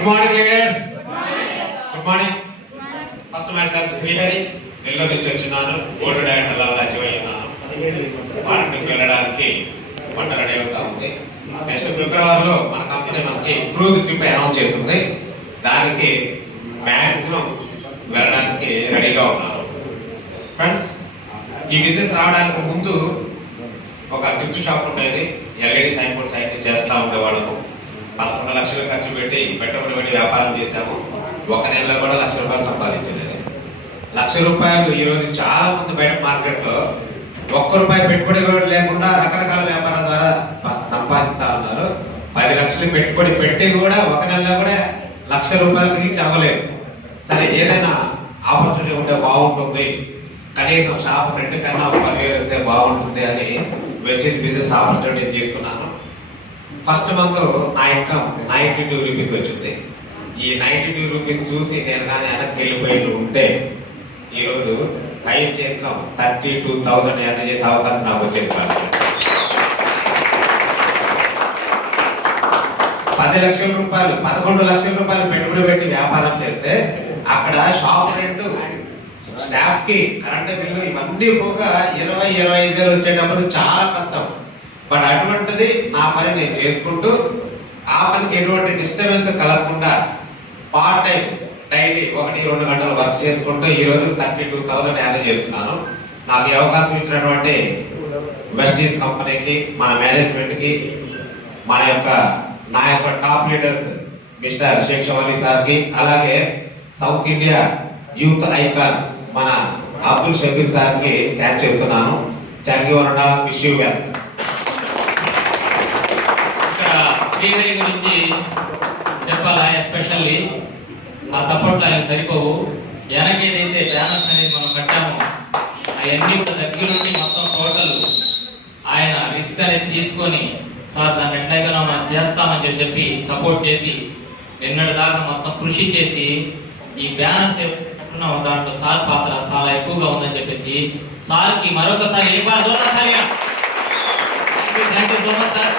Good morning, ladies. Good morning. First, myself Srihari. Nellore నుంచి వచ్చినాను. Gold director level achieve అయ్యాను. మార్కెట్కి వెళ్ళడానికి పంట రెడీ అవుతా ఉంది. నెక్స్ట్ ఫిబ్రవరిలో మన కంపెనీ మనకి క్రూజ్ ట్రిప్ అనౌన్స్ చేస్తుంది. దానికి మ్యాక్సిమం వెళ్ళడానికి రెడీగా ఉన్నారు. ఫ్రెండ్స్, ఈ బిజినెస్ రావడానికి ముందు ఒక గిఫ్ట్ షాప్ ఉండేది. ఎల్ఈడి సైన్ బోర్డ్ సైట్ చేస్తూ ఉండేవాళ్ళము. 11 లక్షలు ఖర్చు పెట్టి పెట్టుబడి పెట్టి వ్యాపారం చేశాము. ఒక నెలలో కూడా ₹1,00,000 సంపాదించలేదు. ₹1,00,000 ఈరోజు చాలా మంది బయట మార్కెట్లో ₹1 పెట్టుబడి కూడా లేకుండా రకరకాల వ్యాపారాల ద్వారా సంపాదిస్తూ ఉన్నారు. 10 లక్షలు పెట్టుబడి పెట్టి కూడా ఒక నెలలో కూడా ₹1,00,000 రీచ్ అవ్వలేదు. సరే, ఏదైనా ఆపర్చునిటీ ఉంటే బాగుంటుంది, కనీసం షాప్ రెంట్ కన్నా 10,000 వస్తే బాగుంటుంది అని వెస్టేజ్ బిజినెస్ ఆపర్చునిటీ తీసుకున్నాను. ఫస్ట్ మంత్ నా ఇన్కమ్ ₹92 వచ్చింది. ఈ ₹92 చూసి నేను కానీ వెనక్కి వెళ్ళిపోయి ఉంటే ఈరోజు హైయెస్ట్ ఇన్కమ్ 32,000 ఎర్న్ చేసే అవకాశం నాకు వచ్చేది కాదు. ₹10,00,000 ₹11 లక్షల పెట్టుబడి పెట్టి వ్యాపారం చేస్తే అక్కడ షాప్ రెంట్, స్టాఫ్ కి కరెంట్ బిల్లు ఇవన్నీ పోగా 20-25,000 వచ్చేటప్పుడు చాలా కష్టం. బట్ అటువంటిది నా పని నేను చేసుకుంటూ ఆ పనికి ఎటువంటి డిస్టర్బెన్స్ కలగకుండా పార్ట్ టైం డైలీ 1-2 గంటలు వర్క్ చేసుకుంటూ ఈరోజు 32,000 ఎర్న్ చేస్తున్నాను. నాకు ఈ అవకాశం ఇచ్చినటువంటి వెస్టీజ్ కంపెనీకి, మన మేనేజ్మెంట్కి, నా యొక్క top leaders mister Sheikh Shavali సార్కి, అలాగే సౌత్ ఇండియా యూత్ ఐకాన్ మన అబ్దుల్ షకీర్ సార్కి థ్యాంక్స్ చెప్తున్నాను. థ్యాంక్ యూ అన్న, విష్ యూ వెల్. ఇక్కడ శ్రీహరి గురించి చెప్పాలా, ఎస్పెషల్లీ ఆ తప్పట్లు ఆయన సరిపోవు. వెనక ఏదైతే బ్యానర్స్ అనేది మనం కట్టామో అవన్నీ దగ్గరుండి మొత్తం టోటల్ ఆయన రిస్క్ అనేది తీసుకొని సార్ దాన్ని ఎట్లాగైనా మనం చేస్తామని చెప్పి సపోర్ట్ చేసి నిన్నటి దాకా మొత్తం కృషి చేసి ఈ బ్యానర్స్ ఎట్లున్నామో దాంట్లో సార్ పాత్ర చాలా ఎక్కువగా ఉందని చెప్పేసి సార్కి మరొకసారి thank you so much sir.